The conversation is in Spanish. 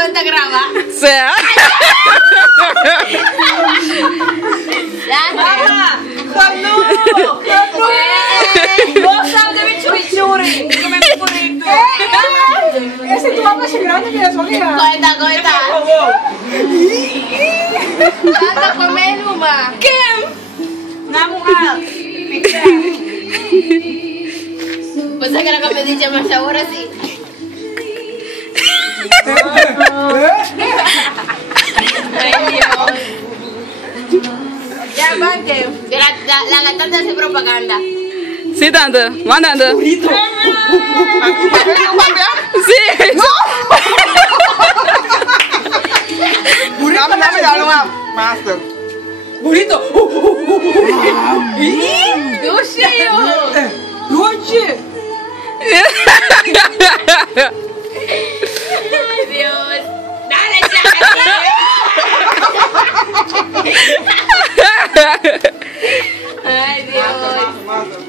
¿Te graba? Sea. No! Bosa de bichuri! Come burrito! Ese tu papá es grande que la soledad. Corta. Anda comer Luma. Na mujer! Pues es que la competencia más ahora sí. Ay, Dios. Ya, banque! La cantante hace propaganda. Sí, tante. Mana, tante. Burrito. Sí. Master. Burrito. Dushio. Luchi. Ay, Dios. Dale, chaval. Ay, Dios. Master.